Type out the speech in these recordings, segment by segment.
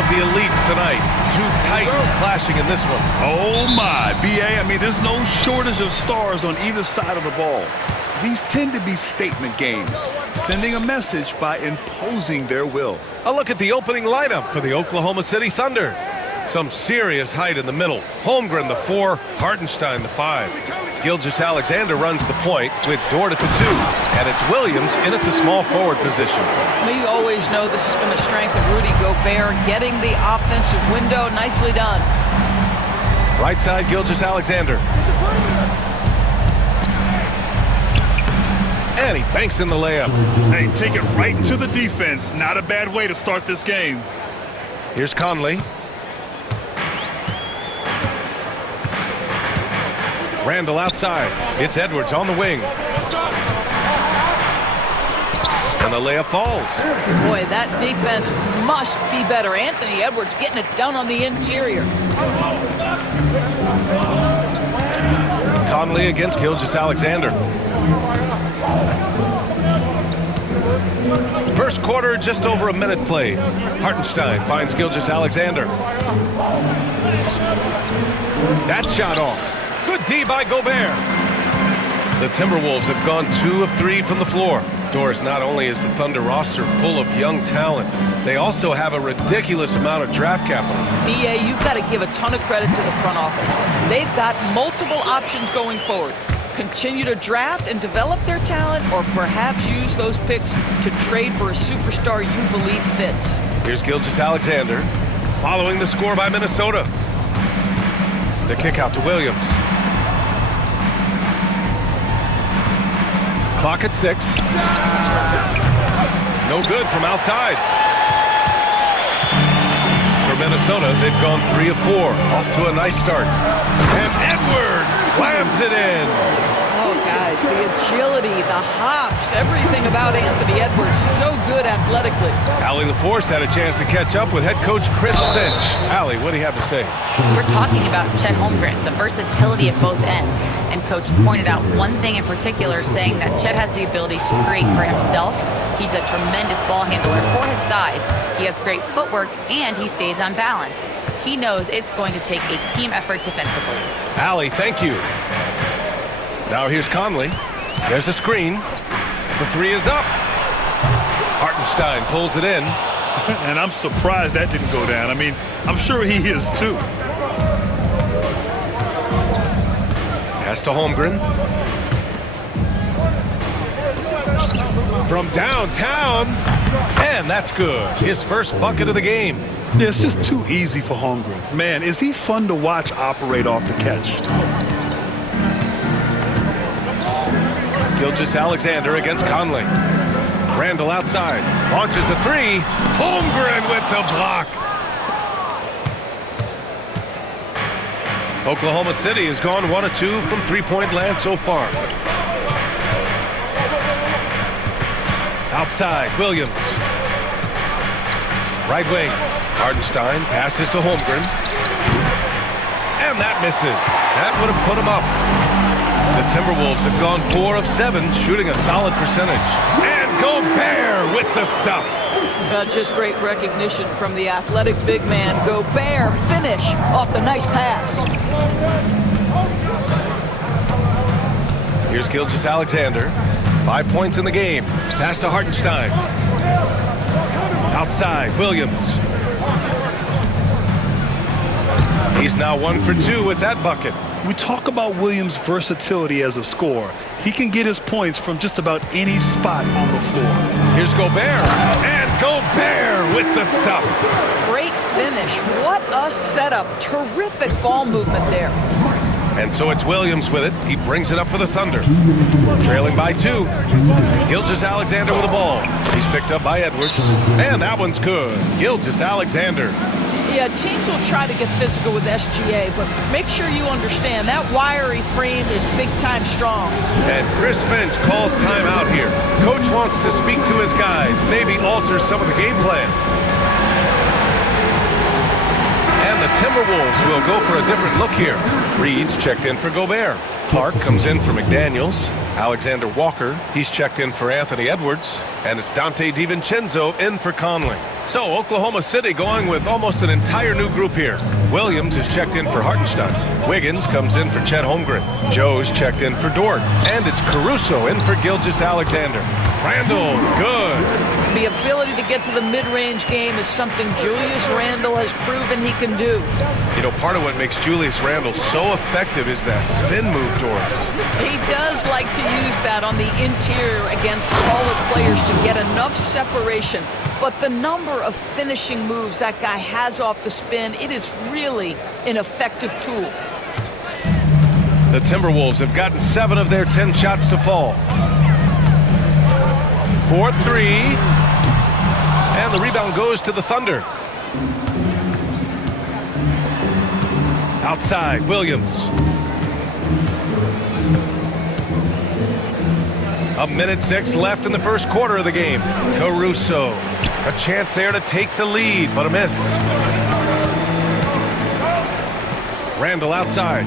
of the elites tonight. Two titans clashing in this one. Oh, my. B.A., I mean, there's no shortage of stars on either side of the ball. These tend to be statement games, sending a message by imposing their will. A look at the opening lineup for the Oklahoma City Thunder. Some serious height in the middle. Holmgren, the 4, Hartenstein, the 5. Gilgeous-Alexander runs the point with Dort at the 2. And it's Williams in at the small forward position. We always know this has been a strength of Rudy Gobert, getting the offensive window. Nicely done. Right side, Gilgeous-Alexander. And he banks in the layup. Hey, take it right to the defense. Not a bad way to start this game. Here's Conley. Randall outside. It's Edwards on the wing. And the layup falls. Boy, that defense must be better. Anthony Edwards getting it done on the interior. Conley against Gilgeous-Alexander. First quarter, just over a minute played. Hartenstein finds Gilgeous-Alexander. That shot off. Good D by Gobert. The Timberwolves have gone 2 of 3 from the floor. Doris, not only is the Thunder roster full of young talent, they also have a ridiculous amount of draft capital. BA, you've got to give a ton of credit to the front office. They've got multiple options going forward. Continue to draft and develop their talent, or perhaps use those picks to trade for a superstar you believe fits. Here's Gilgeous-Alexander following the score by Minnesota. The kick out to Williams. Clock at 6. No good from outside. For Minnesota, they've gone 3 of 4. Off to a nice start. And Edwards slams it in. Oh, guys, the agility, the hops, everything about Anthony Edwards, so good athletically. Allie LaForce had a chance to catch up with head coach Chris Finch. Allie, what do you have to say? We're talking about Chet Holmgren, the versatility at both ends. And Coach pointed out one thing in particular, saying that Chet has the ability to create for himself. He's a tremendous ball handler for his size. He has great footwork, and he stays on balance. He knows it's going to take a team effort defensively. Allie, thank you. Now here's Conley. There's a screen. The 3 is up. Hartenstein pulls it in. And I'm surprised that didn't go down. I mean, I'm sure he is too. Pass to Holmgren. From downtown. And that's good. His first bucket of the game. Yeah, it's just too easy for Holmgren. Man, is he fun to watch operate off the catch. Gilgeous-Alexander against Conley. Randall outside. Launches a 3. Holmgren with the block. Oklahoma City has gone 1 of 2 from three-point land so far. Outside, Williams. Right wing. Hartenstein passes to Holmgren. And that misses. That would have put him up. The Timberwolves have gone 4 of 7, shooting a solid percentage. And Gobert with the stuff. Just great recognition from the athletic big man. Gobert finish off the nice pass. Here's Gilgeous-Alexander. 5 points in the game. Pass to Hartenstein. Outside, Williams. He's now 1 for 2 with that bucket. We talk about Williams' versatility as a scorer. He can get his points from just about any spot on the floor. Here's Gobert. And Gobert with the stuff. Great finish. What a setup. Terrific ball movement there. And so it's Williams with it. He brings it up for the Thunder. Trailing by 2. Gilgeous-Alexander with the ball. He's picked up by Edwards. And that one's good. Gilgeous-Alexander. Yeah, teams will try to get physical with SGA, but make sure you understand that wiry frame is big-time strong. And Chris Finch calls timeout here. Coach wants to speak to his guys, maybe alter some of the game plan. And the Timberwolves will go for a different look here. Reed's checked in for Gobert. Clark comes in for McDaniels. Alexander Walker, he's checked in for Anthony Edwards. And it's Dante DiVincenzo in for Conley. So Oklahoma City going with almost an entire new group here. Williams is checked in for Hartenstein. Wiggins comes in for Chet Holmgren. Joe's checked in for Dort. And it's Caruso in for Gilgeous-Alexander. Randle, good. The ability to get to the mid-range game is something Julius Randle has proven he can do. You know, part of what makes Julius Randle so effective is that spin move, Doris. He does like to use that on the interior against taller players to get enough separation. But the number of finishing moves that guy has off the spin, it is really an effective tool. The Timberwolves have gotten 7 of their 10 shots to fall. 4-3. And the rebound goes to the Thunder. Outside, Williams. A minute 6 left in the first quarter of the game. Caruso. A chance there to take the lead, but a miss. Randle outside.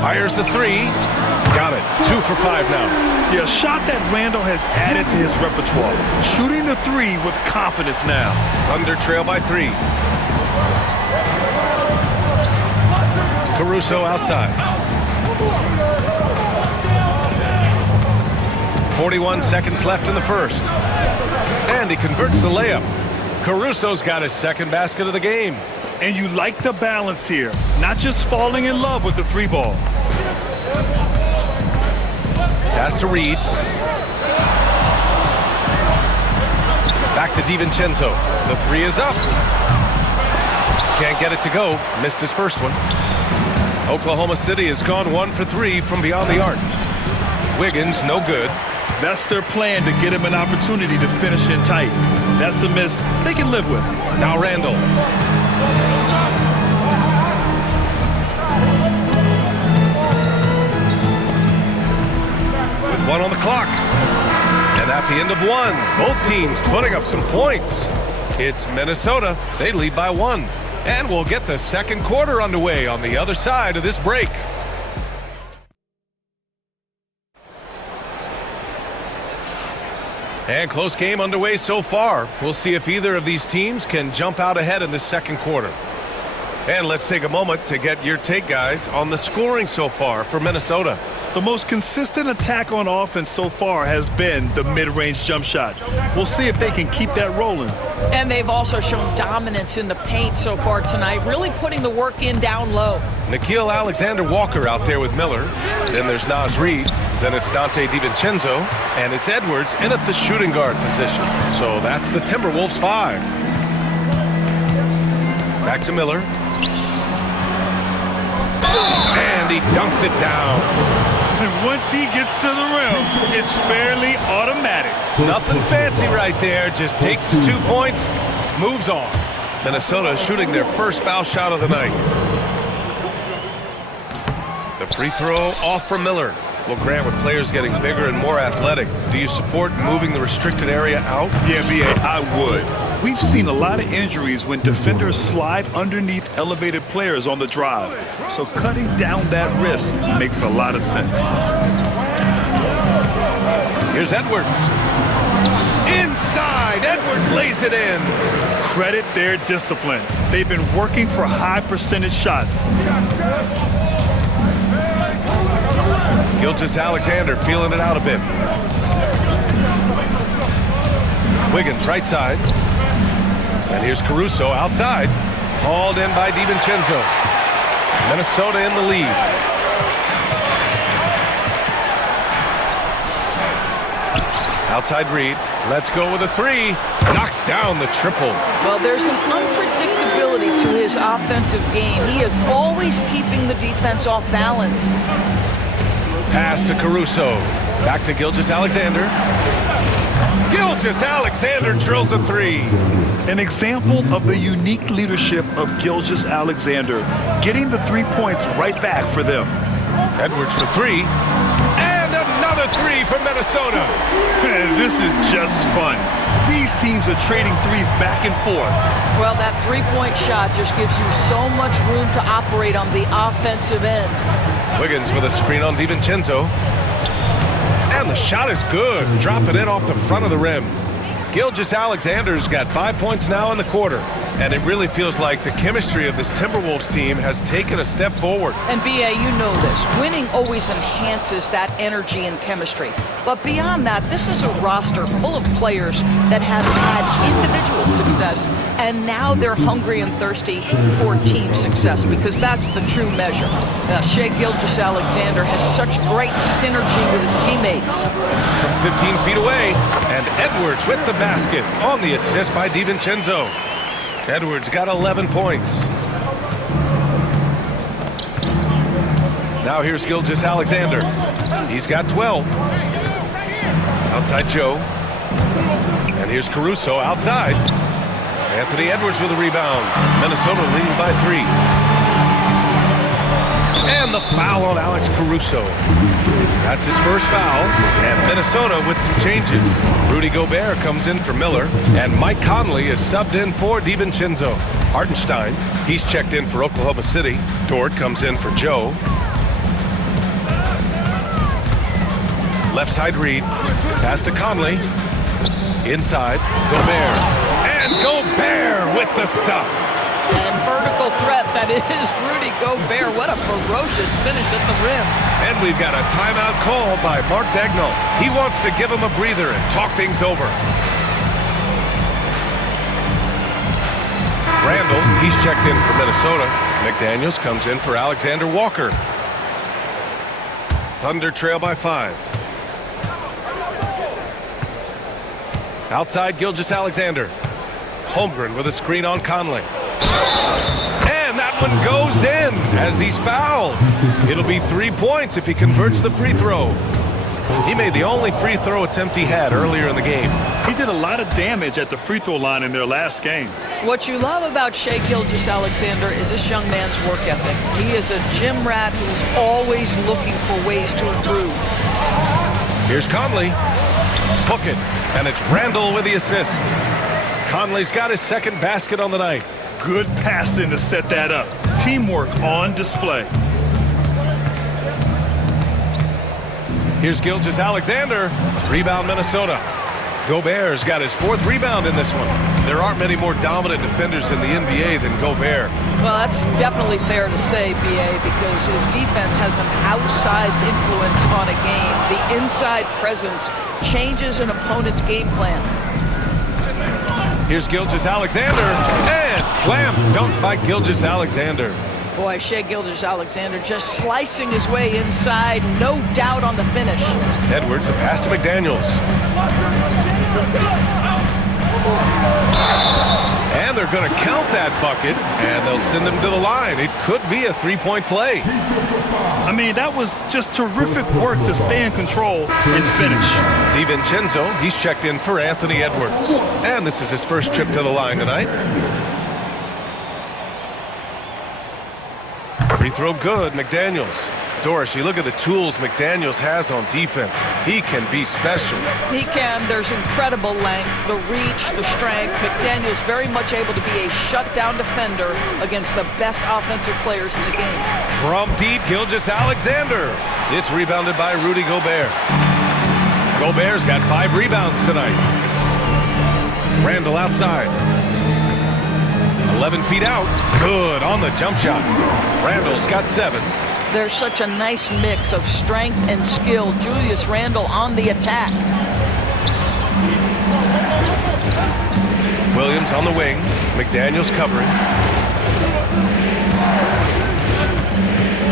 Fires the 3. Got it. 2 for 5 now. Yeah, a shot that Randle has added to his repertoire. Shooting the 3 with confidence now. Thunder trail by 3. Caruso outside. 41 seconds left in the first. And he converts the layup. Caruso's got his second basket of the game. And you like the balance here. Not just falling in love with the 3 ball. Pass to Reed. Back to DiVincenzo. The 3 is up. Can't get it to go. Missed his first one. Oklahoma City has gone 1 for 3 from beyond the arc. Wiggins, no good. That's their plan, to get him an opportunity to finish in tight. That's a miss they can live with. Now Randle. With 1 on the clock. And at the end of 1, both teams putting up some points. It's Minnesota. They lead by 1. And we'll get the second quarter underway on the other side of this break. And close game underway so far. We'll see if either of these teams can jump out ahead in the second quarter. And let's take a moment to get your take, guys, on the scoring so far for Minnesota. The most consistent attack on offense so far has been the mid-range jump shot. We'll see if they can keep that rolling. And they've also shown dominance in the paint so far tonight, really putting the work in down low. Nickeil Alexander-Walker out there with Miller. Then there's Naz Reid. Then it's Dante DiVincenzo. And it's Edwards in at the shooting guard position. So that's the Timberwolves 5. Back to Miller. And he dunks it down. And once he gets to the rim, it's fairly automatic. Nothing fancy right there. Just takes his 2 points, moves on. Minnesota shooting their first foul shot of the night. The free throw off from Miller. Well, Grant, with players getting bigger and more athletic, do you support moving the restricted area out? Yeah, B.A., I would. We've seen a lot of injuries when defenders slide underneath elevated players on the drive. So cutting down that risk makes a lot of sense. Here's Edwards. Inside, Edwards lays it in. Credit their discipline. They've been working for high percentage shots. Gilgeous-Alexander feeling it out a bit. Wiggins right side. And here's Caruso outside. Hauled in by DiVincenzo. Minnesota in the lead. Outside Reed. Let's go with a 3. Knocks down the triple. Well, there's an unpredictability to his offensive game. He is always keeping the defense off balance. Pass to Caruso. Back to Gilgeous-Alexander. Gilgeous-Alexander drills a 3. An example of the unique leadership of Gilgeous-Alexander, getting the 3 points right back for them. Edwards for 3. And another 3 for Minnesota. This is just fun. These teams are trading threes back and forth. Well, that three-point shot just gives you so much room to operate on the offensive end. Wiggins with a screen on DiVincenzo. And the shot is good. Drop it in off the front of the rim. Gilgeous-Alexander's got 5 points now in the quarter. And it really feels like the chemistry of this Timberwolves team has taken a step forward. And B.A., you know this. Winning always enhances that energy and chemistry. But beyond that, this is a roster full of players that have had individual success, and now they're hungry and thirsty for team success, because that's the true measure. Shai Gilgeous-Alexander has such great synergy with his teammates. From 15 feet away, and Edwards with the basket on the assist by DiVincenzo. Edwards got 11 points. Now here's Gilgeous-Alexander. He's got 12. Outside Joe. And here's Caruso outside. Anthony Edwards with a rebound. Minnesota leading by 3. And the foul on Alex Caruso. That's his first foul. And Minnesota with some changes. Rudy Gobert comes in for Miller. And Mike Conley is subbed in for DiVincenzo. Hartenstein, he's checked in for Oklahoma City. Dort comes in for Joe. Left side Reed. Pass to Conley. Inside, Gobert. And Gobert with the stuff. And vertical threat, that is Rudy Gobert. What a ferocious finish at the rim. And we've got a timeout call by Mark Dagnall. He wants to give him a breather and talk things over. Randall, he's checked in for Minnesota. McDaniels comes in for Alexander Walker. Thunder trail by 5. Outside Gilgeous-Alexander. Holmgren with a screen on Conley. And that one goes in as he's fouled. It'll be 3 points if he converts the free throw. He made the only free throw attempt he had earlier in the game. He did a lot of damage at the free throw line in their last game. What you love about Shai Gilgeous-Alexander is this young man's work ethic. He is a gym rat who's always looking for ways to improve. Here's Conley. Hook it. And it's Randall with the assist. Conley's got his second basket on the night. Good passing to set that up. Teamwork on display. Here's Gilgeous-Alexander. Rebound Minnesota. Gobert's got his 4th rebound in this one. There aren't many more dominant defenders in the NBA than Gobert. Well, that's definitely fair to say, B.A., because his defense has an outsized influence on a game. The inside presence changes an opponent's game plan. Here's Gilgeous-Alexander. And slam dunk by Gilgeous-Alexander. Boy, Shai Gilgeous-Alexander just slicing his way inside. No doubt on the finish. Edwards, a pass to McDaniels. And they're going to count that bucket, and they'll send him to the line. It could be a 3-point play. I mean, that was just terrific work to stay in control and finish. DiVincenzo, he's checked in for Anthony Edwards. And this is his first trip to the line tonight. Free throw good, McDaniels. Doris, you look at the tools McDaniels has on defense. He can be special. He can. There's incredible length, the reach, the strength. McDaniels very much able to be a shutdown defender against the best offensive players in the game. From deep, Gilgeous-Alexander. It's rebounded by Rudy Gobert. Gobert's got 5 rebounds tonight. Randall outside. 11 feet out. Good on the jump shot. Randall's got 7. There's such a nice mix of strength and skill. Julius Randle on the attack. Williams on the wing. McDaniels covering.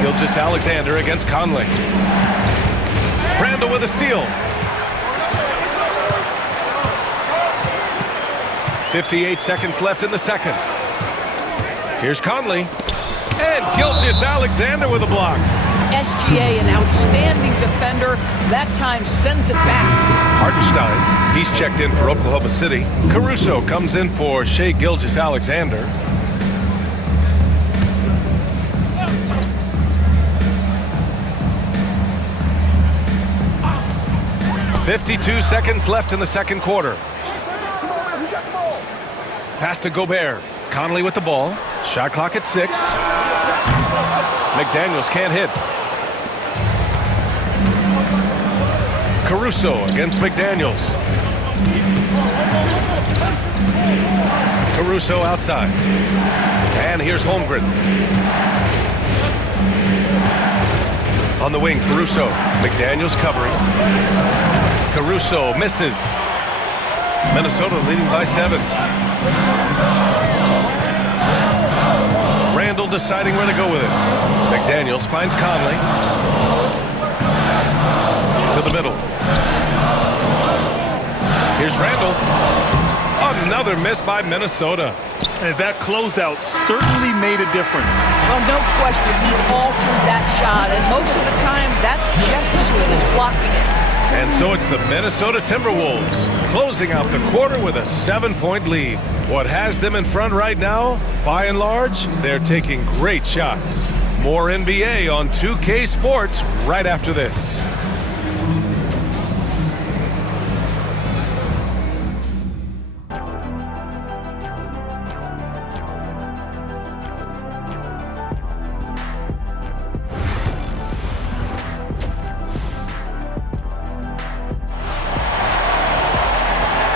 Gilgeous-Alexander against Conley. Randle with a steal. 58 seconds left in the second. Here's Conley. And Gilgeous-Alexander with a block. SGA, an outstanding defender. That time sends it back. Hartenstein, he's checked in for Oklahoma City. Caruso comes in for Shai Gilgeous-Alexander. "52 seconds left in the second quarter. Pass to Gobert. Conley with the ball. Shot clock at 6. McDaniels can't hit. Caruso against McDaniels. Caruso outside. And here's Holmgren. On the wing, Caruso. McDaniels covering. Caruso misses. Minnesota leading by 7. Randall deciding where to go with it. McDaniels finds Conley. To the middle. Here's Randall. Another miss by Minnesota. And that closeout certainly made a difference. Well, no question, he altered that shot, and most of the time, that's just as good as blocking it. And so it's the Minnesota Timberwolves closing out the quarter with a 7-point lead. What has them in front right now? By and large, they're taking great shots. More NBA on 2K Sports right after this.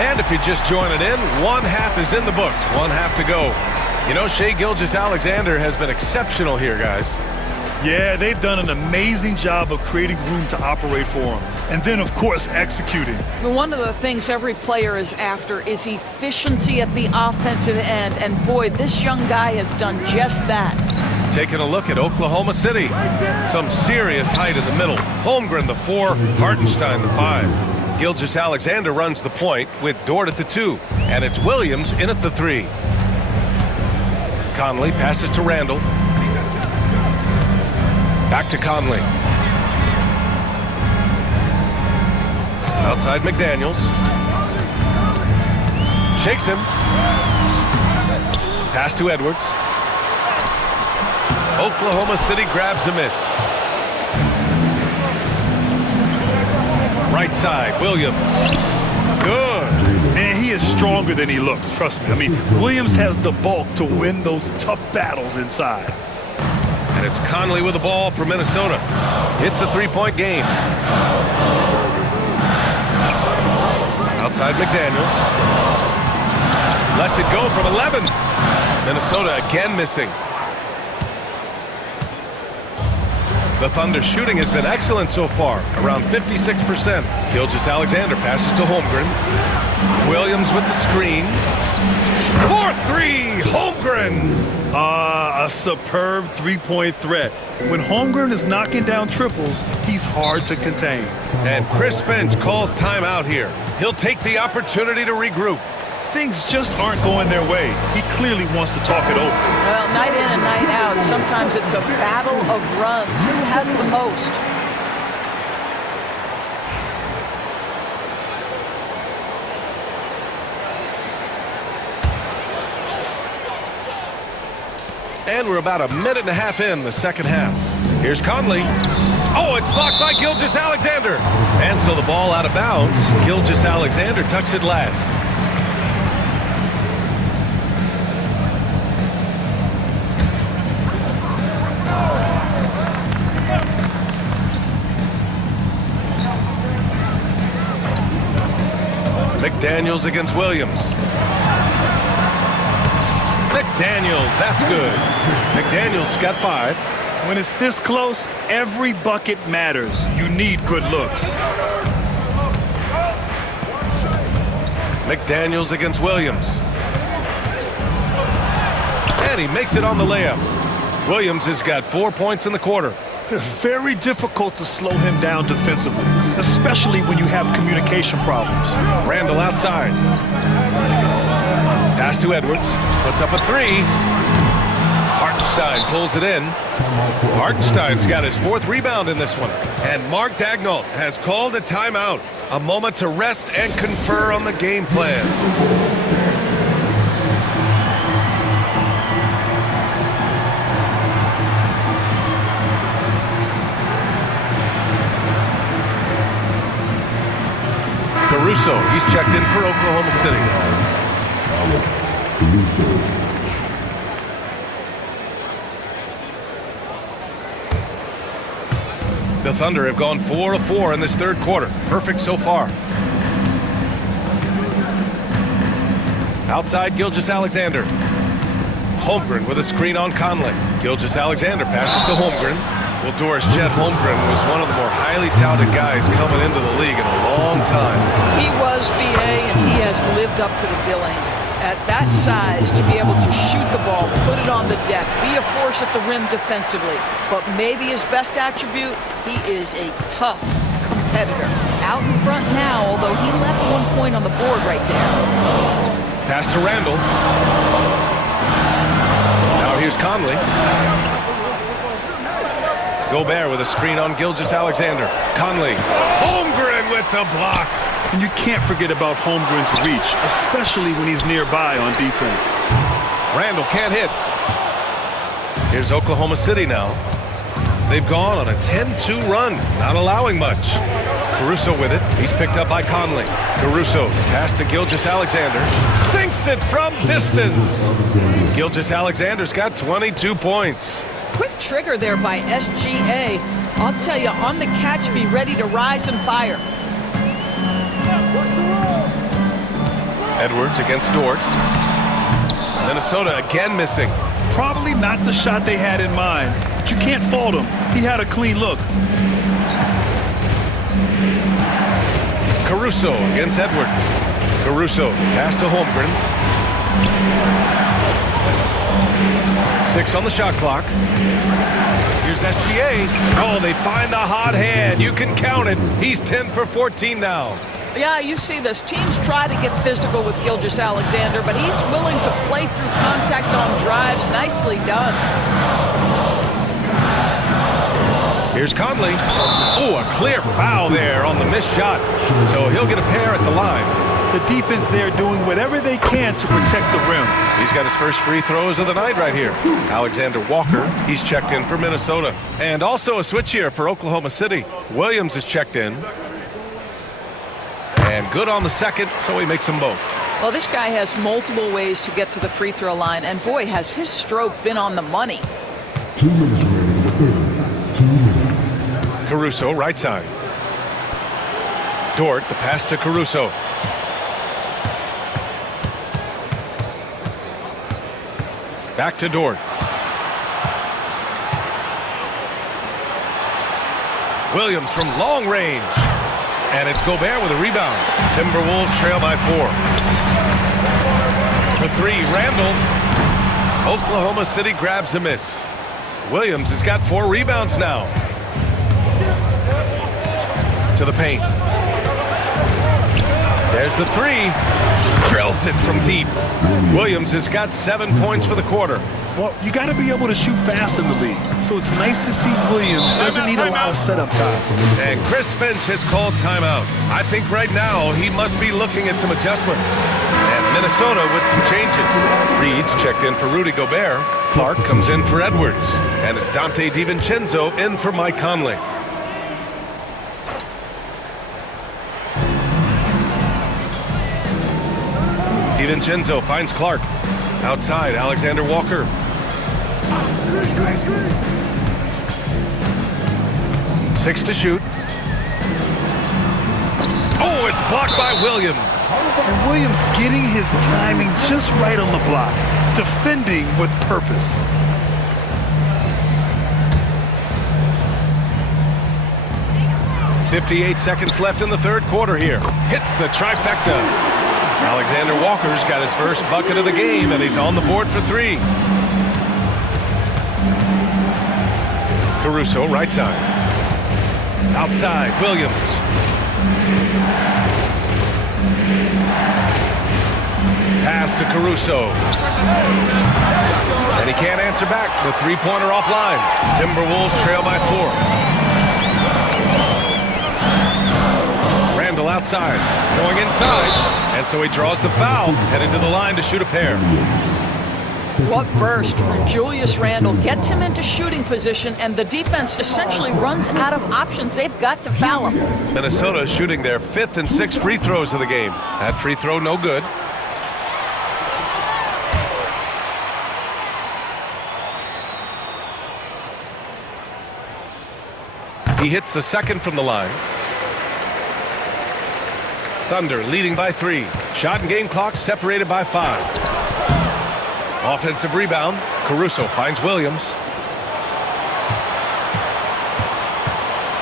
And if you just join it in, one half is in the books. One half to go. You know, Shai Gilgeous-Alexander has been exceptional here, guys. Yeah, they've done an amazing job of creating room to operate for him. And then, of course, executing. One of the things every player is after is efficiency at the offensive end. And boy, this young guy has done just that. Taking a look at Oklahoma City. Some serious height in the middle. Holmgren, the 4. Hartenstein, the 5. Gilgeous-Alexander runs the point with Dort at the 2. And it's Williams in at the 3. Conley passes to Randall. Back to Conley. Outside McDaniels. Shakes him. Pass to Edwards. Oklahoma City grabs a miss. Right side, Williams. Good. Man, he is stronger than he looks, trust me. I mean, Williams has the bulk to win those tough battles inside. And it's Conley with the ball for Minnesota. It's a 3-point game. Outside McDaniels. Lets it go from 11. Minnesota again missing. The Thunder shooting has been excellent so far, around 56%. Gilgeous-Alexander passes to Holmgren. Williams with the screen. 4-3, Holmgren! A superb three-point threat. When Holmgren is knocking down triples, he's hard to contain. And Chris Finch calls timeout here. He'll take the opportunity to regroup. Things just aren't going their way. He clearly wants to talk it over. Well, night in and night out, sometimes it's a battle of runs. Who has the most? And we're about a minute and a half in the second half. Here's Conley. Oh, it's blocked by Gilgeous-Alexander. And so the ball out of bounds. Gilgeous-Alexander tucks it last. McDaniels against Williams. McDaniels, that's good. McDaniels got 5. When it's this close, every bucket matters. You need good looks. McDaniels against Williams. And he makes it on the layup. Williams has got 4 points in the quarter. Very difficult to slow him down defensively, especially when you have communication problems. Randall outside. Pass to Edwards. Puts up a 3. Hartenstein pulls it in. Hartenstein's got his 4th rebound in this one. And Mark Daigneault has called a timeout. A moment to rest and confer on the game plan. Caruso, he's checked in for Oklahoma City. The Thunder have gone 4 of 4 in this third quarter. Perfect so far. Outside, Gilgeous-Alexander. Holmgren with a screen on Conley. Gilgeous-Alexander passes to Holmgren. Well, Doris, Chet Holmgren was one of the more highly touted guys coming into the league in a long time. He was, BA, and he has lived up to the billing. At that size, to be able to shoot the ball, put it on the deck, be a force at the rim defensively. But maybe his best attribute, he is a tough competitor. Out in front now, although he left 1 point on the board right there. Pass to Randall. Now here's Conley. Gobert with a screen on Gilgeous-Alexander. Conley. Holmgren with the block. And you can't forget about Holmgren's reach, especially when he's nearby on defense. Randall can't hit. Here's Oklahoma City now. They've gone on a 10-2 run, not allowing much. Caruso with it. He's picked up by Conley. Caruso, pass to Gilgeous-Alexander. Sinks it from distance. Gilgeous-Alexander's got 22 points. Quick trigger there by SGA. I'll tell you, on the catch, be ready to rise and fire. Edwards against Dort. Minnesota again missing. Probably not the shot they had in mind, but you can't fault him. He had a clean look. Caruso against Edwards. Caruso, pass to Holmgren. 6 on the shot clock. Here's SGA. Oh, they find the hot hand. You can count it. He's 10 for 14 now. Yeah, you see this. Teams try to get physical with Gilgeous-Alexander, but he's willing to play through contact on drives. Nicely done. Here's Conley. Oh, a clear foul there on the missed shot. So he'll get a pair at the line. The defense there doing whatever they can to protect the rim. He's got his first free throws of the night right here. Alexander Walker, he's checked in for Minnesota. And also a switch here for Oklahoma City. Williams is checked in. And good on the second, so he makes them both. Well, this guy has multiple ways to get to the free throw line, and boy, has his stroke been on the money. 2 minutes remaining in the third. 2 minutes. Caruso, right side. Dort, the pass to Caruso. Back to Dort. Williams from long range. And it's Gobert with a rebound. Timberwolves trail by 4. For 3, Randall. Oklahoma City grabs a miss. Williams has got 4 rebounds now. To the paint. There's the 3. Drills it from deep. Williams has got 7 points for the quarter. Well, you got to be able to shoot fast in the league. So it's nice to see Williams doesn't need a lot of setup time. And Chris Finch has called timeout. I think right now he must be looking at some adjustments. And Minnesota with some changes. Reed's checked in for Rudy Gobert. Clark comes in for Edwards. And it's Dante DiVincenzo in for Mike Conley. DiVincenzo finds Clark. Outside, Alexander Walker. 6 to shoot. Oh, it's blocked by Williams. And Williams getting his timing just right on the block. Defending with purpose. .58 seconds left in the third quarter here. Hits the trifecta. Alexander Walker's got his first bucket of the game, and he's on the board for 3. Caruso, right side. Outside, Williams. Pass to Caruso. And he can't answer back. The three-pointer offline. Timberwolves trail by 4. Randall outside, going inside, and so he draws the foul, headed to the line to shoot a pair. What burst from Julius Randle gets him into shooting position, and the defense essentially runs out of options. They've got to foul him. Minnesota shooting their 5th and 6th free throws of the game. That free throw no good. He hits the second from the line. Thunder leading by 3. Shot and game clock separated by 5. Offensive rebound. Caruso finds Williams.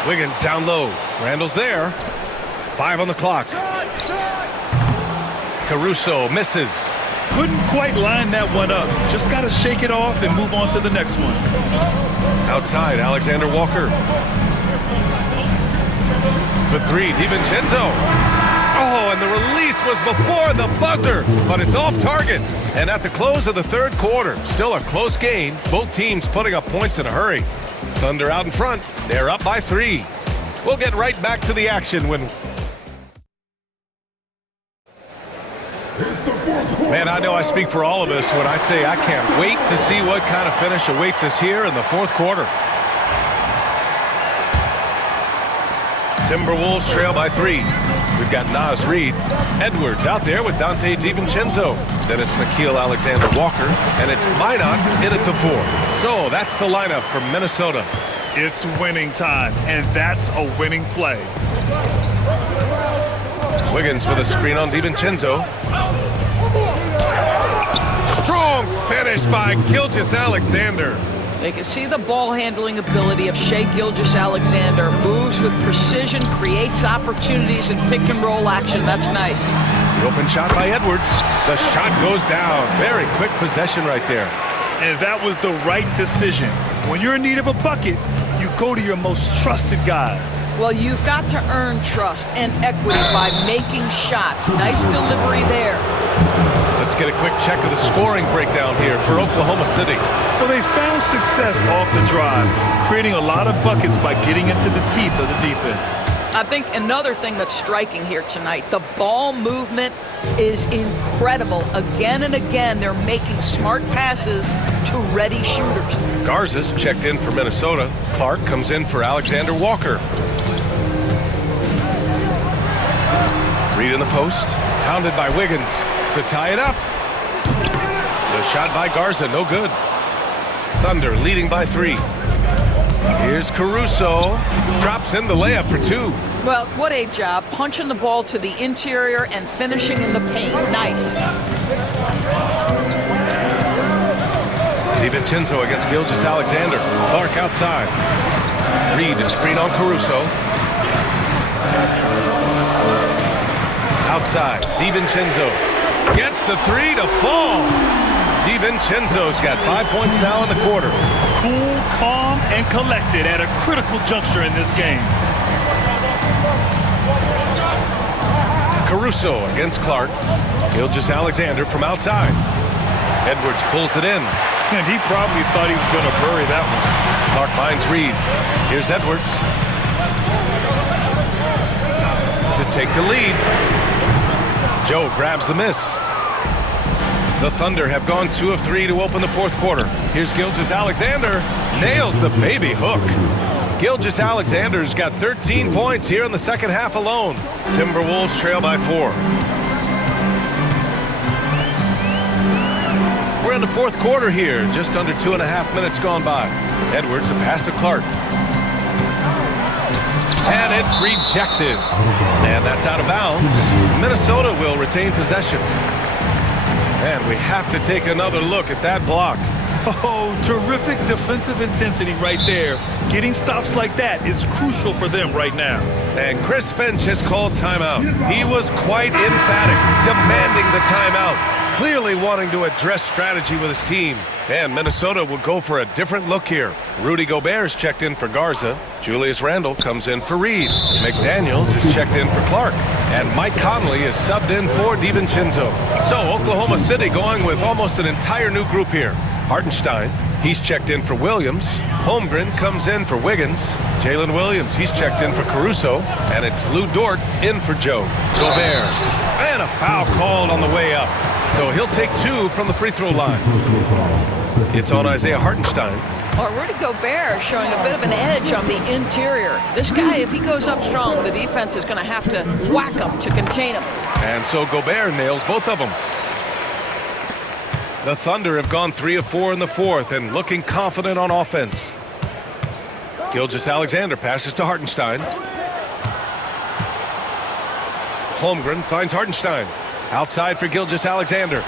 Wiggins down low. Randall's there. 5 on the clock. Caruso misses. Couldn't quite line that one up. Just got to shake it off and move on to the next one. Outside, Alexander Walker. For 3, DiVincenzo. Oh, and the release was before the buzzer, but it's off target. And at the close of the third quarter, still a close game. Both teams putting up points in a hurry. Thunder out in front. They're up by 3. We'll get right back to the action when... Man, I know I speak for all of us when I say I can't wait to see what kind of finish awaits us here in the fourth quarter. Timberwolves trail by 3. We've got Naz Reid. Edwards out there with Dante DiVincenzo. Then it's Nickeil Alexander-Walker, and it's Minot in at the 4. So that's the lineup for Minnesota. It's winning time, and that's a winning play. Wiggins with a screen on DiVincenzo. Strong finish by Gilgeous-Alexander. They can see the ball handling ability of Shai Gilgeous-Alexander. Moves with precision, creates opportunities in pick and roll action. That's nice. The open shot by Edwards. The shot goes down. Very quick possession right there. And that was the right decision. When you're in need of a bucket, you go to your most trusted guys. Well, you've got to earn trust and equity by making shots. Nice delivery there. Let's get a quick check of the scoring breakdown here for Oklahoma City. Well, they found success off the drive, creating a lot of buckets by getting into the teeth of the defense. I think another thing that's striking here tonight, the ball movement is incredible. Again and again, they're making smart passes to ready shooters. Garza's checked in for Minnesota. Clark comes in for Alexander Walker. Reid in the post, pounded by Wiggins to tie it up. The shot by Garza, no good. Thunder leading by 3. Here's Caruso. Drops in the layup for 2. Well, what a job. Punching the ball to the interior and finishing in the paint. Nice. DiVincenzo against Gilgeous-Alexander. Clark outside. Reid a screen on Caruso. Outside, DiVincenzo gets the 3 to fall. DiVincenzo's got 5 points now in the quarter. Cool, calm, and collected at a critical juncture in this game. Caruso against Clark. Gilgeous-Alexander from outside. Edwards pulls it in. And he probably thought he was going to bury that one. Clark finds Reid. Here's Edwards to take the lead. Joe grabs the miss. The Thunder have gone 2 of 3 to open the fourth quarter. Here's Gilgeous-Alexander. Nails the baby hook. Gilgeous-Alexander's got 13 points here in the second half alone. Timberwolves trail by 4. We're in the fourth quarter here. Just under 2.5 minutes gone by. Edwards, the pass to Clark. And it's rejected. And that's out of bounds. Minnesota will retain possession. And we have to take another look at that block. Oh, terrific defensive intensity right there. Getting stops like that is crucial for them right now. And Chris Finch has called timeout. He was quite emphatic, demanding the timeout, clearly wanting to address strategy with his team. And Minnesota will go for a different look here. Rudy Gobert's checked in for Garza. Julius Randle comes in for Reid. McDaniels is checked in for Clark. And Mike Conley is subbed in for DiVincenzo. So Oklahoma City going with almost an entire new group here. Hartenstein, he's checked in for Williams. Holmgren comes in for Wiggins. Jalen Williams, he's checked in for Caruso. And it's Lou Dort in for Joe. Gobert. And a foul called on the way up. So he'll take 2 from the free throw line. It's on Isaiah Hartenstein. Well, Rudy Gobert showing a bit of an edge on the interior. This guy, if he goes up strong, the defense is going to have to whack him to contain him. And so Gobert nails both of them. The Thunder have gone 3 of 4 in the fourth and looking confident on offense. Gilgeous-Alexander passes to Hartenstein. Holmgren finds Hartenstein. Outside for Gilgeous-Alexander.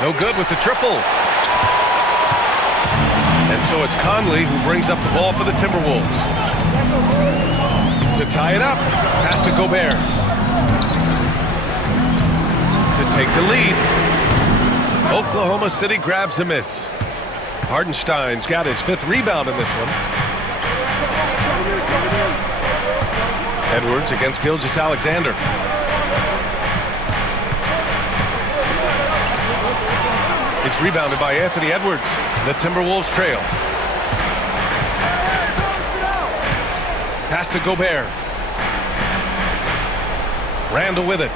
No good with the triple. And so it's Conley who brings up the ball for the Timberwolves. To tie it up, pass to Gobert. To take the lead. Oklahoma City grabs a miss. Hartenstein's got his 5th rebound in this one. Edwards against Gilgeous-Alexander. It's rebounded by Anthony Edwards. The Timberwolves trail. Pass to Gobert. Randall with it.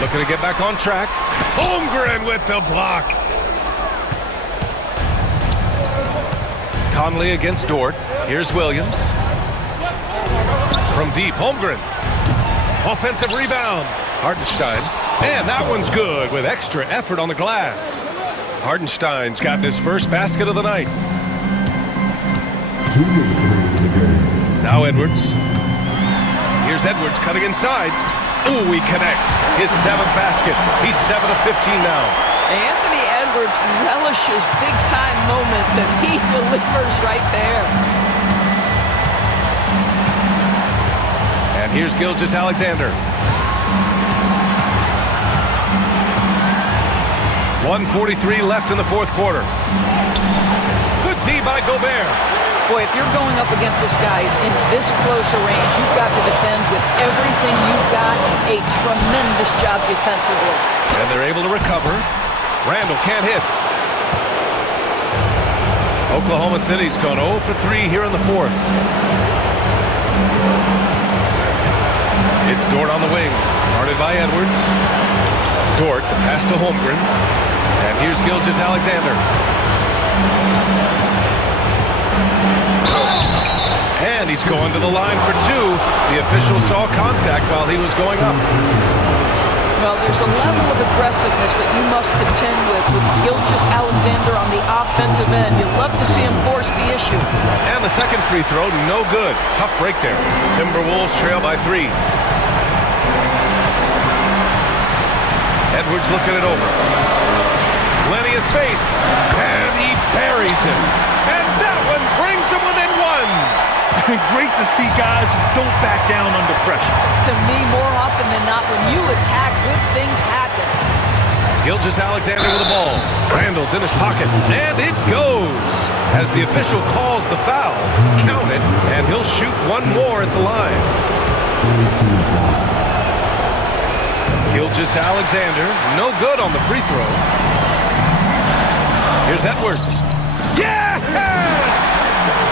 Looking to get back on track. Holmgren with the block. Conley against Dort. Here's Williams. From deep, Holmgren. Offensive rebound. Hartenstein. And that one's good with extra effort on the glass. Hartenstein's got his first basket of the night. 2 minutes remaining in the game. Now Edwards. Here's Edwards cutting inside. Ooh, he connects. His 7th basket. He's 7 of 15 now. Anthony Edwards relishes big-time moments, and he delivers right there. And here's Gilgeous-Alexander. 1:43 left in the 4th quarter. Good D by Gobert. Boy, if you're going up against this guy in this close a range, you've got to defend with everything you've got. A tremendous job defensively. And they're able to recover. Randall can't hit. Oklahoma City's gone 0 for 3 here in the 4th. It's Dort on the wing. Guarded by Edwards. Dort, the pass to Holmgren. And here's Gilgeous-Alexander. And he's going to the line for 2. The official saw contact while he was going up. Well, there's a level of aggressiveness that you must contend with Gilgeous-Alexander on the offensive end. You'd love to see him force the issue. And the second free throw, no good. Tough break there. Timberwolves trail by 3. Edwards looking it over. Plenty of space. And he buries him. And that one brings him within 1. Great to see guys who don't back down under pressure. To me, more often than not, when you attack, good things happen. Gilgeous-Alexander with the ball. Randall's in his pocket. And it goes. As the official calls the foul, count it, and he'll shoot one more at the line. Gilgeous-Alexander, no good on the free throw. Here's Edwards. Yes!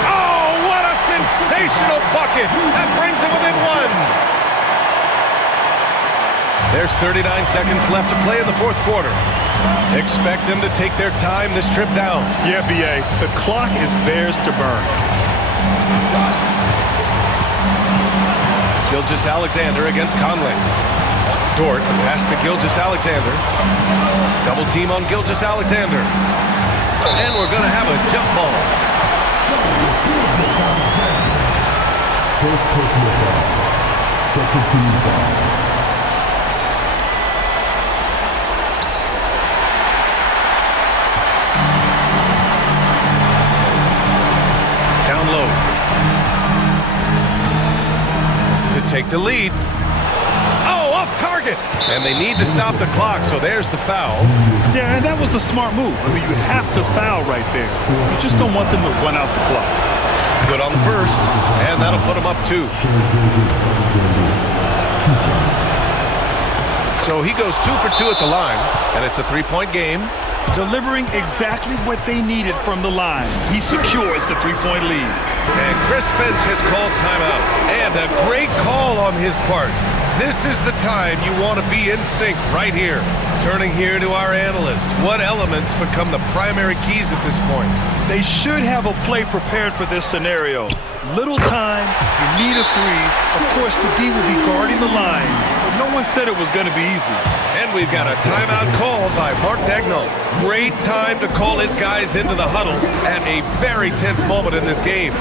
Oh, what a sensational bucket! That brings him within 1. There's 39 seconds left to play in the 4th quarter. Expect them to take their time this trip down. Yeah, B.A., the clock is theirs to burn. Gilgeous-Alexander against Conley. Dort, the pass to Gilgeous-Alexander. Double team on Gilgeous-Alexander. And we're going to have a jump ball. First personal foul. Second team foul. Down low. To take the lead. Target. And they need to stop the clock, so there's the foul. Yeah, and that was a smart move. I mean, you have to foul right there. You just don't want them to run out the clock. Good on the first, and that'll put them up 2. So he goes 2 for 2 at the line, and it's a 3-point game. Delivering exactly what they needed from the line. He secures the 3-point lead. And Chris Finch has called timeout. And a great call on his part. This is the time you want to be in sync right here. Turning here to our analyst. What elements become the primary keys at this point? They should have a play prepared for this scenario. Little time, you need a 3. Of course, the D will be guarding the line. No one said it was going to be easy. And we've got a timeout called by Mark Daigneault. Great time to call his guys into the huddle at a very tense moment in this game.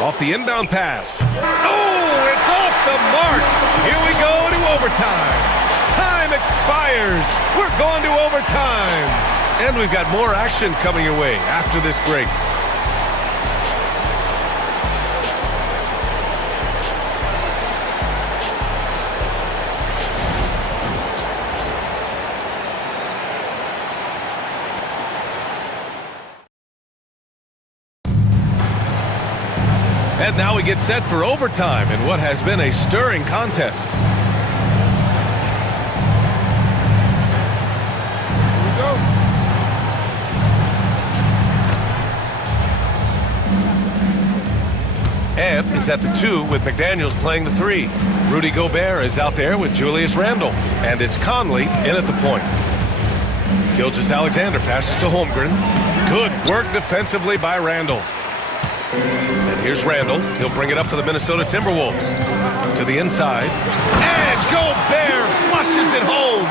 Off the inbound pass. Oh, it's off the mark. Here we go to overtime. Time expires. We're going to overtime. And we've got more action coming your way after this break. And now we get set for overtime in what has been a stirring contest. Here we go. Ebb is at the 2 with McDaniels playing the 3. Rudy Gobert is out there with Julius Randle. And it's Conley in at the point. Gilgeous-Alexander passes to Holmgren. Good work defensively by Randle. And here's Randle. He'll bring it up for the Minnesota Timberwolves. To the inside. And Gobert flushes it home.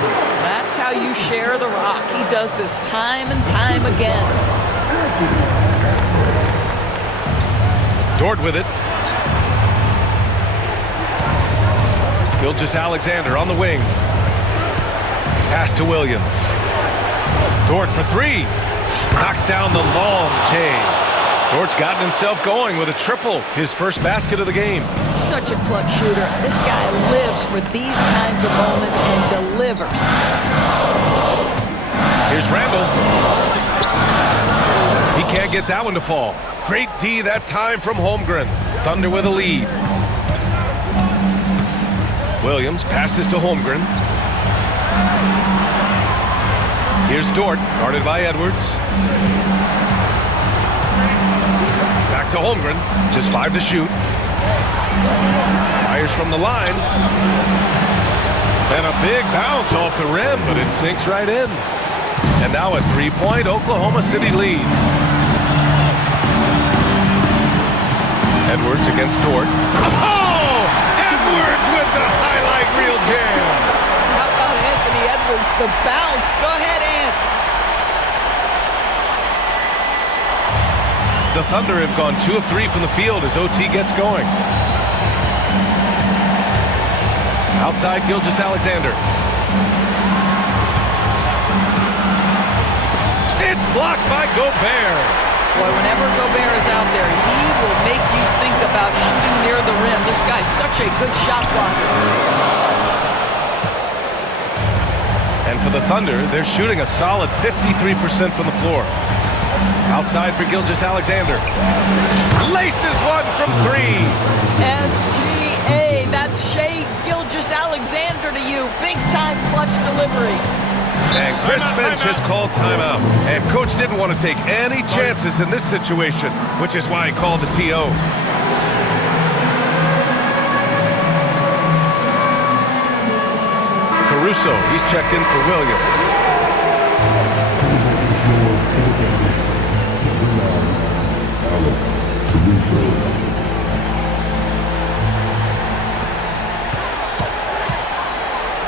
That's how you share the rock. He does this time and time again. Dort with it. Gilgeous-Alexander on the wing. Pass to Williams. Dort for 3. Knocks down the long J. Dort's gotten himself going with a triple, his first basket of the game. Such a clutch shooter. This guy lives for these kinds of moments and delivers. Here's Randle. He can't get that one to fall. Great D that time from Holmgren. Thunder with a lead. Williams passes to Holmgren. Here's Dort, guarded by Edwards. Back to Holmgren, just 5 to shoot. Fires from the line. And a big bounce off the rim, but it sinks right in. And now a 3-point Oklahoma City lead. Edwards against Dort. Oh! Edwards with the highlight reel jam. How about Anthony Edwards, the bounce? Go ahead, Ant. The Thunder have gone 2 of 3 from the field as OT gets going. Outside Gilgeous-Alexander. It's blocked by Gobert. Boy, whenever Gobert is out there, he will make you think about shooting near the rim. This guy's such a good shot blocker. And for the Thunder, they're shooting a solid 53% from the floor. Outside for Gilgeous-Alexander. Laces one from 3. SGA, that's Shai Gilgeous-Alexander to you. Big-time clutch delivery. And Chris Finch has called timeout. And Coach didn't want to take any chances in this situation, which is why he called the TO. Caruso, he's checked in for Williams.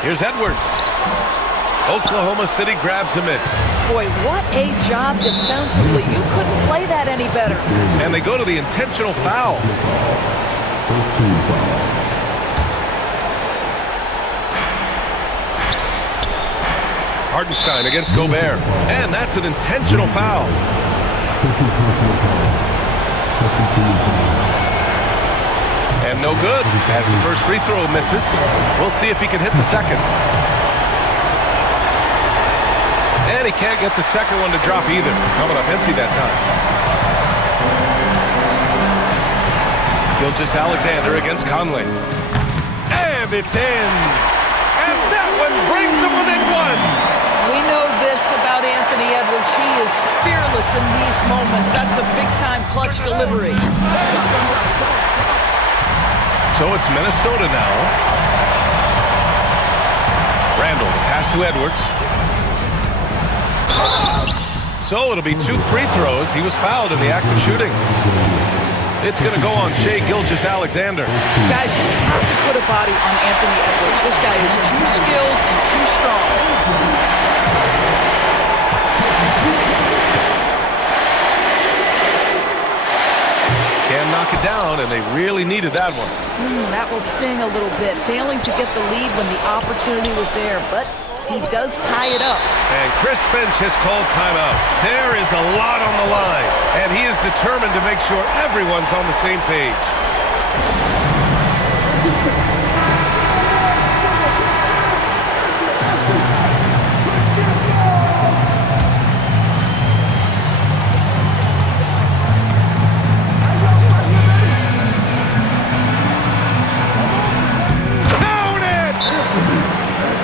Here's Edwards. Oklahoma City grabs a miss. Boy, what a job defensively. You couldn't play that any better. And they go to the intentional foul. First team foul. Hartenstein against Gobert. And that's an intentional foul. Second personal foul. Second team foul. And no good as the first free throw misses. We'll see if he can hit the second. And he can't get the second one to drop either. Coming up empty that time. Gilgeous-Alexander against Conley. And it's in. And that that one brings them within one. We know this about Anthony Edwards. He is fearless in these moments. That's a big-time clutch delivery. So it's Minnesota now. Randall, the pass to Edwards. So it'll be 2 free throws. He was fouled in the act of shooting. It's going to go on Shai Gilgeous-Alexander. Guys, you have to put a body on Anthony Edwards. This guy is too skilled and too strong. Can't knock it down, and they really needed that one. That will sting a little bit. Failing to get the lead when the opportunity was there, but he does tie it up. And Chris Finch has called timeout. There is a lot on the line, and he is determined to make sure everyone's on the same page.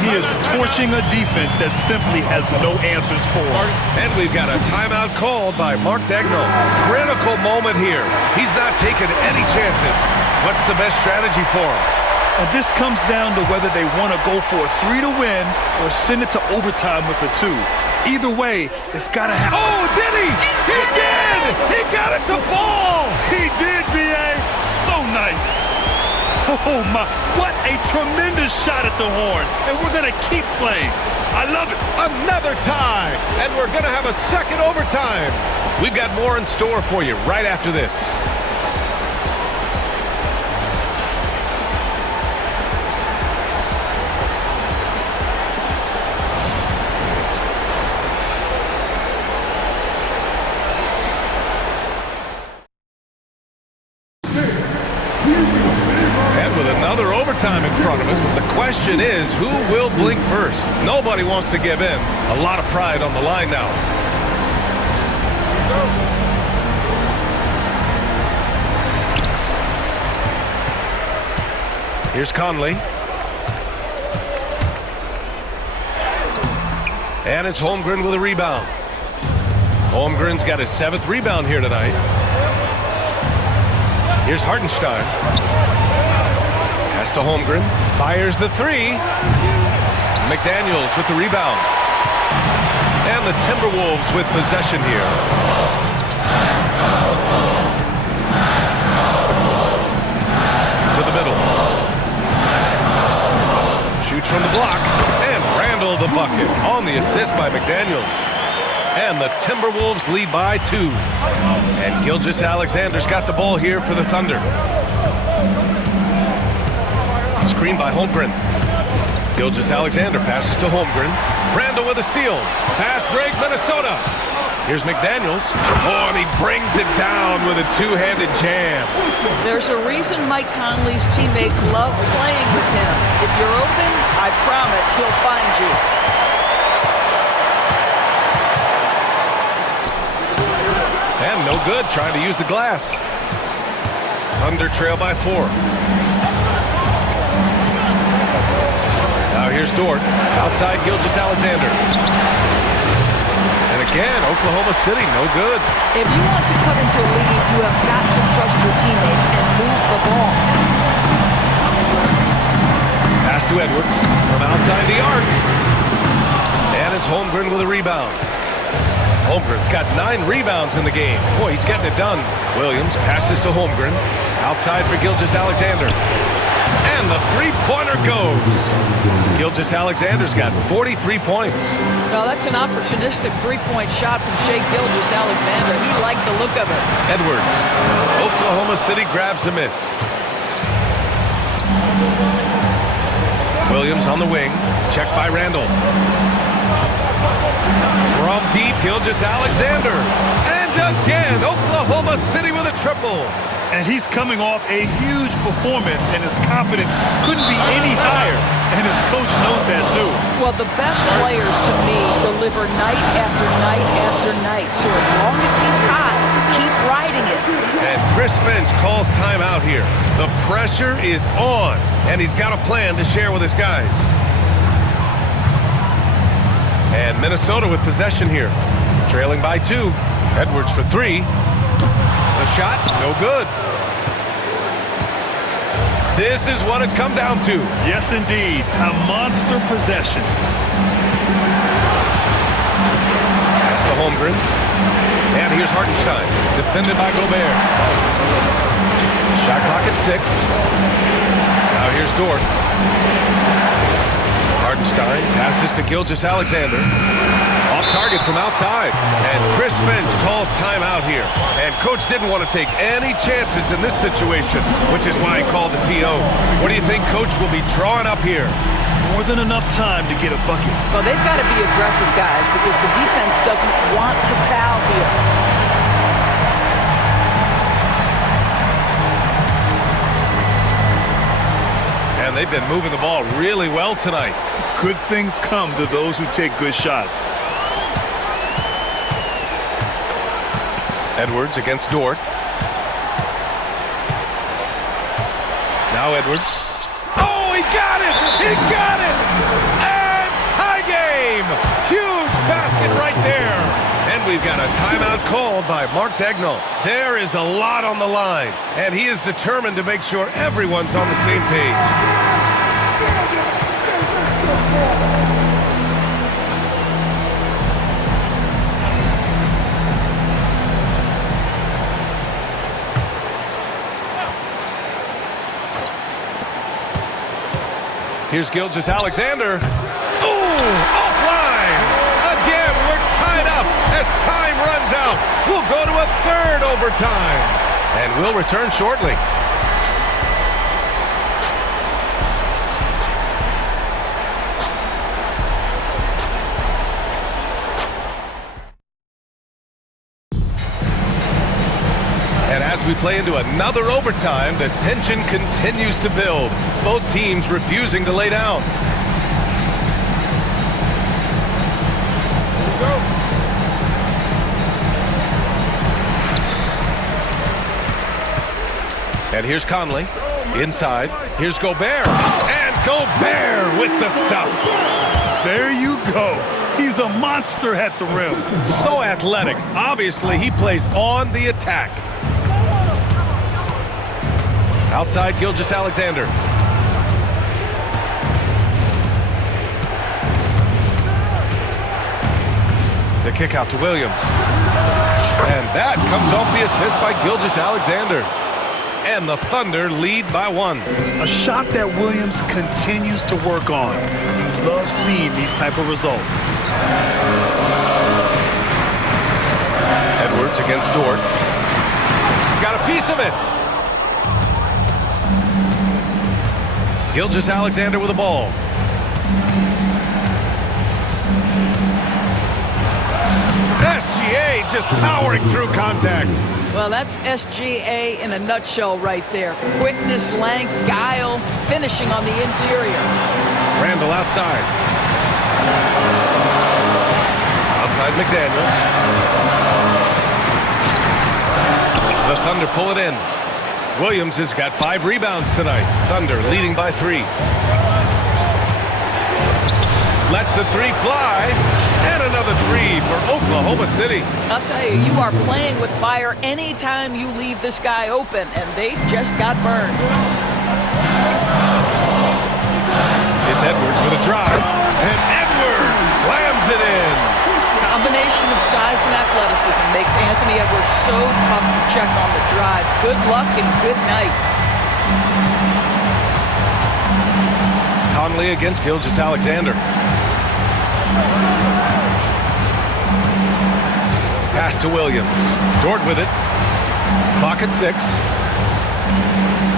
He is torching a defense that simply has no answers for him. And we've got a timeout called by Mark Daigneault. Critical moment here. He's not taking any chances. What's the best strategy for him? And this comes down to whether they want to go for a 3 to win or send it to overtime with a 2. Either way, it's got to happen. Oh, did he? He did! He got it to fall! He did, B.A. So nice. Oh, my. What a tremendous shot at the horn. And we're going to keep playing. I love it. Another tie, and we're going to have a second overtime. We've got more in store for you right after this. And with another overtime in front of us, the question is, who will blink first? Nobody wants to give in. A lot of pride on the line now. Here's Conley. And it's Holmgren with a rebound. Holmgren's got his 7th rebound here tonight. Here's Hartenstein. Pass to Holmgren. Fires the 3. McDaniels with the rebound. And the Timberwolves with possession here. To the middle. Shoots from the block. And Randall the bucket on the assist by McDaniels. And the Timberwolves lead by 2. And Gilgeous-Alexander's got the ball here for the Thunder. Screen by Holmgren. Gilgeous-Alexander passes to Holmgren. Randall with a steal. Fast break, Minnesota. Here's McDaniels. Oh, and he brings it down with a 2-handed jam. There's a reason Mike Conley's teammates love playing with him. If you're open, I promise he'll find you. And no good, trying to use the glass. Thunder trail by 4. Now here's Dort. Outside Gilgeous-Alexander. And again, Oklahoma City, no good. If you want to cut into a lead, you have got to trust your teammates and move the ball. Pass to Edwards from outside the arc. And it's Holmgren with a rebound. Holmgren's got 9 rebounds in the game. Boy, he's getting it done. Williams passes to Holmgren. Outside for Gilgeous-Alexander. And the 3-pointer goes. Gilgeous-Alexander's got 43 points. Well, that's an opportunistic 3-point shot from Shai Gilgeous-Alexander. He liked the look of it. Edwards. Oklahoma City grabs a miss. Williams on the wing. Checked by Randall. From deep, Gilgeous-Alexander. And again, Oklahoma City with a triple. And he's coming off a huge performance, and his confidence couldn't be any higher. And his coach knows that, too. Well, the best players, to me, deliver night after night after night. So as long as he's hot, keep riding it. And Chris Finch calls timeout here. The pressure is on, and he's got a plan to share with his guys. And Minnesota with possession here. Trailing by 2. Edwards for 3. The shot, no good. This is what it's come down to. Yes, indeed. A monster possession. Pass to Holmgren. And here's Hartenstein. Defended by Gobert. Shot clock at 6. Now here's Dort. Hartenstein passes to Gilgeous-Alexander. Off target from outside. And Chris Finch calls timeout here. And coach didn't want to take any chances in this situation, which is why he called the TO. What do you think coach will be drawing up here? More than enough time to get a bucket. Well, they've got to be aggressive, guys, because the defense doesn't want to foul here. And they've been moving the ball really well tonight. Good things come to those who take good shots. Edwards against Dort. Now Edwards. Oh, he got it! He got it! And tie game! Huge basket right there. And we've got a timeout called by Mark Daigneault. There is a lot on the line, and he is determined to make sure everyone's on the same page. Here's Gilgeous-Alexander. Ooh, offline. Again, we're tied up as time runs out. We'll go to a third overtime. And we'll return shortly. And as we play into another overtime, the tension continues to build. Both teams refusing to lay down. And here's Conley. Inside. Here's Gobert. And Gobert with the stuff. There you go. He's a monster at the rim. So athletic. Obviously, he plays on the attack. Outside Gilgeous-Alexander. The kick out to Williams. And that comes off the assist by Gilgeous-Alexander. And the Thunder lead by 1. A shot that Williams continues to work on. You love seeing these type of results. Edwards against Dort. Got a piece of it. Gilgeous-Alexander with the ball. SGA just powering through contact. Well, that's SGA in a nutshell right there. Quickness, length, guile, finishing on the interior. Randall outside. Outside McDaniels. The Thunder pull it in. Williams has got 5 rebounds tonight. Thunder leading by 3. Lets the 3 fly. And another 3 for Oklahoma City. I'll tell you, you are playing with fire anytime you leave this guy open, and they just got burned. It's Edwards with a drive. And Edwards slams it in. Combination of size and athleticism makes Anthony Edwards so tough to check on the drive. Good luck and good night. Conley against Gilgeous-Alexander. Pass to Williams. Dort with it. Clock at 6.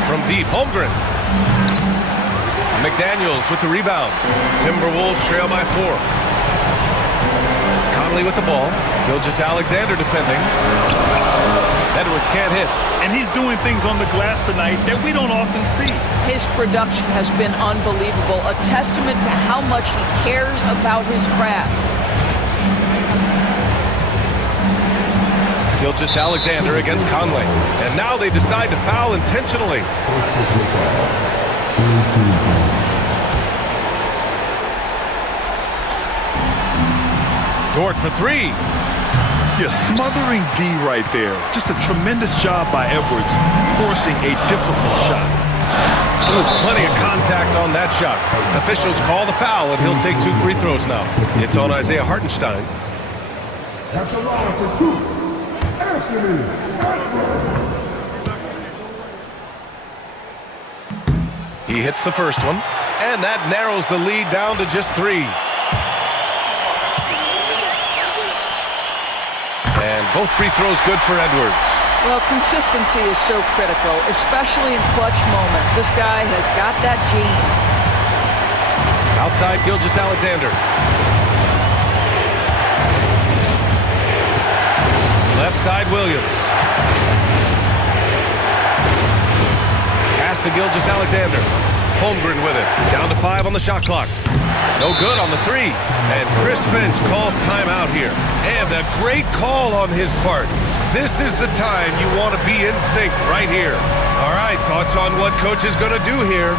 From deep, Holmgren. McDaniels with the rebound. Timberwolves trail by 4. Conley with the ball. Gilgeous-Alexander defending. Edwards can't hit. And he's doing things on the glass tonight that we don't often see. His production has been unbelievable, a testament to how much he cares about his craft. Gilgeous-Alexander against Conley. And now they decide to foul intentionally. Dort for three. Yeah, smothering D right there. Just a tremendous job by Edwards, forcing a difficult shot. Ooh, plenty of contact on that shot. Officials call the foul, and he'll take 2 free throws now. It's on Isaiah Hartenstein. At the line for 2, Anthony Edwards. He hits the first one, and that narrows the lead down to just 3. And both free throws good for Edwards. Well, consistency is so critical, especially in clutch moments. This guy has got that gene. Outside Gilgeous-Alexander. Left side Williams. Pass to Gilgeous-Alexander. Holmgren with it. Down to 5 on the shot clock. No good on the 3. And Chris Finch calls timeout here. And a great call on his part. This is the time you want to be in sync right here. All right, thoughts on what coach is going to do here?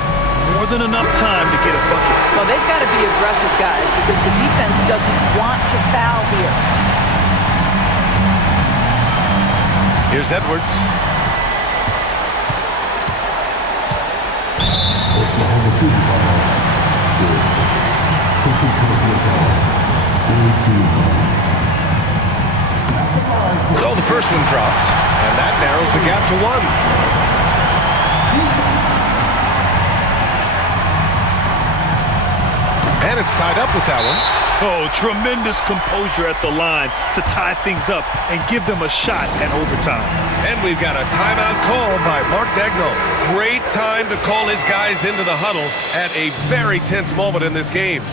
More than enough time to get a bucket. Well, they've got to be aggressive, guys, because the defense doesn't want to foul here. Here's Edwards. Oklahoma City foul. Second personal foul. 18. So the first one drops, and that narrows the gap to 1. And it's tied up with that one. Oh, tremendous composure at the line to tie things up and give them a shot at overtime. And we've got a timeout call by Mark Daigneault. Great time to call his guys into the huddle at a very tense moment in this game.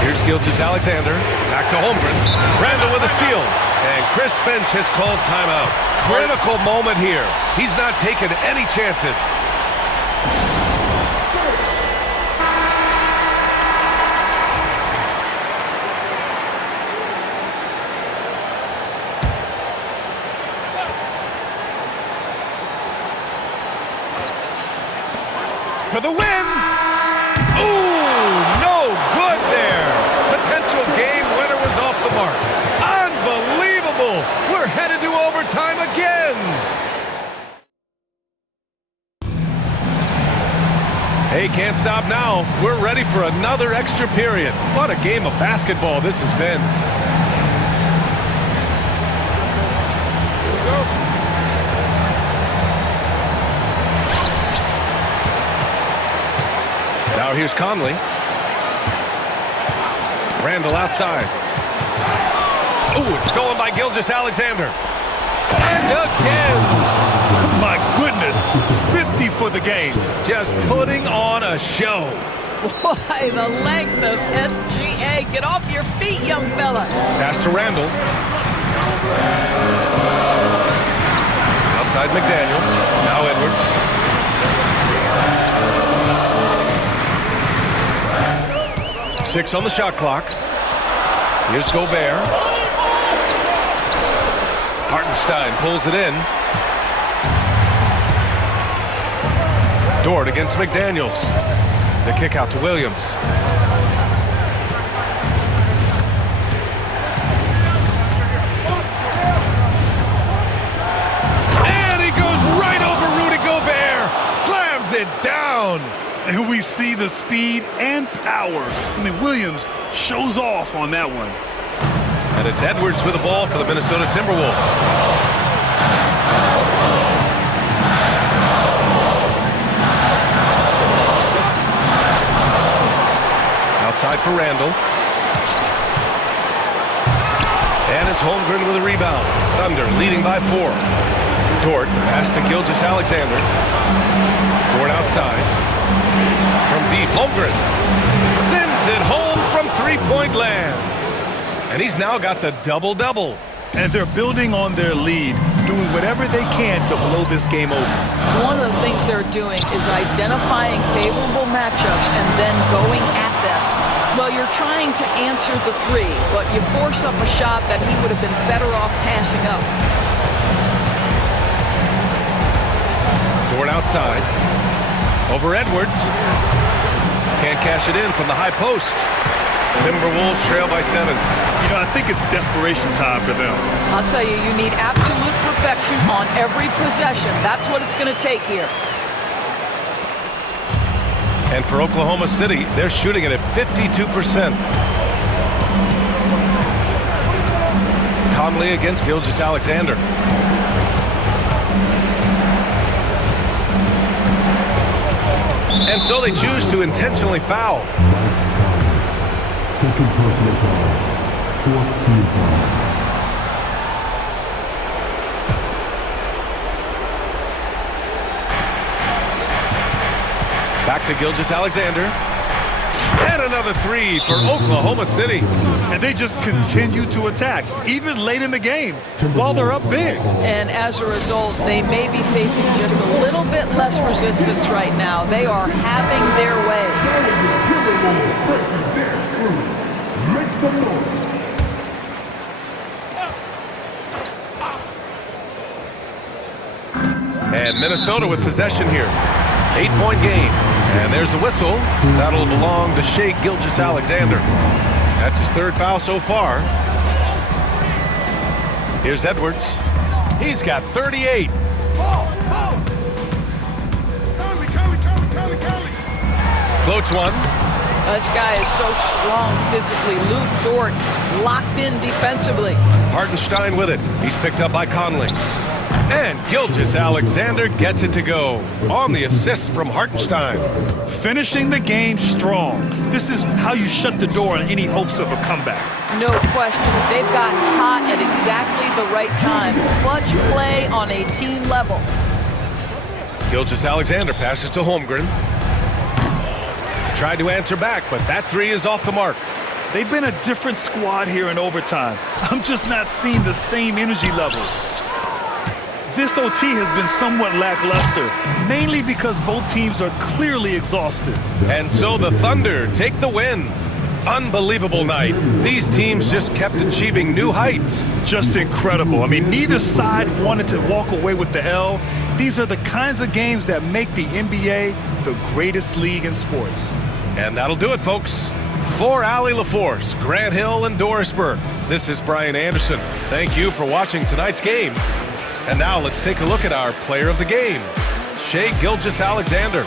Here's Gilgeous-Alexander. Back to Holmgren. Randall with a steal. And Chris Finch has called timeout. Critical moment here. He's not taking any chances. For the win! Ooh, no good there. Potential game winner was off the mark. Unbelievable! We're headed to overtime again. Hey, can't stop now. We're ready for another extra period. What a game of basketball this has been. Here we go. Now here's Conley. Randall outside. Ooh, it's stolen by Gilgeous-Alexander. And again. My goodness, 50 for the game. Just putting on a show. Boy, the length of SGA. Get off your feet, young fella. Pass to Randall. Outside McDaniels. Now Edwards. Six on the shot clock. Here's Gobert. Hartenstein pulls it in. Dort against McDaniels. The kick out to Williams. And he goes right over Rudy Gobert. Slams it down. And we see the speed and power. I mean, Williams shows off on that one. And it's Edwards with the ball for the Minnesota Timberwolves. Outside for Randall. And it's Holmgren with a rebound. Thunder leading by 4. Dort, the pass to Gilgeous-Alexander. Dort outside. From deep, Holmgren sends it home from three-point land. And he's now got the double-double. And they're building on their lead, doing whatever they can to blow this game open. One of the things they're doing is identifying favorable matchups and then going at them. Well, you're trying to answer the 3, but you force up a shot that he would have been better off passing up. Dort outside. Over Edwards. Can't cash it in from the high post. Timberwolves trail by 7. You know, I think it's desperation time for them. I'll tell you, you need absolute perfection on every possession. That's what it's going to take here. And for Oklahoma City, they're shooting it at 52%. Conley against Gilgeous-Alexander. And so they choose to intentionally foul. Second personal foul. Fourth team foul. Back to Gilgeous-Alexander. And another three for Oklahoma City. And they just continue to attack, even late in the game, while they're up big. And as a result, they may be facing just a little bit less resistance right now. They are having their way. Make some noise. And Minnesota with possession here. 8-point game. And there's a whistle. That'll belong to Shai Gilgeous-Alexander. That's his third foul so far. Here's Edwards. He's got 38. Floats one. This guy is so strong physically. Luke Dort locked in defensively. Hartenstein with it. He's picked up by Conley. And Gilgeous-Alexander gets it to go on the assist from Hartenstein. Finishing the game strong. This is how you shut the door on any hopes of a comeback. No question. They've gotten hot at exactly the right time. Clutch play on a team level. Gilgeous-Alexander passes to Holmgren. Tried to answer back, but that three is off the mark. They've been a different squad here in overtime. I'm just not seeing the same energy level. This OT has been somewhat lackluster, mainly because both teams are clearly exhausted. And so the Thunder take the win. Unbelievable night. These teams just kept achieving new heights. Just incredible. I mean, neither side wanted to walk away with the L. These are the kinds of games that make the NBA the greatest league in sports. And that'll do it, folks. For Allie LaForce, Grant Hill, and Dorisburg, this is Brian Anderson. Thank you for watching tonight's game. And now let's take a look at our player of the game, Shai Gilgeous-Alexander.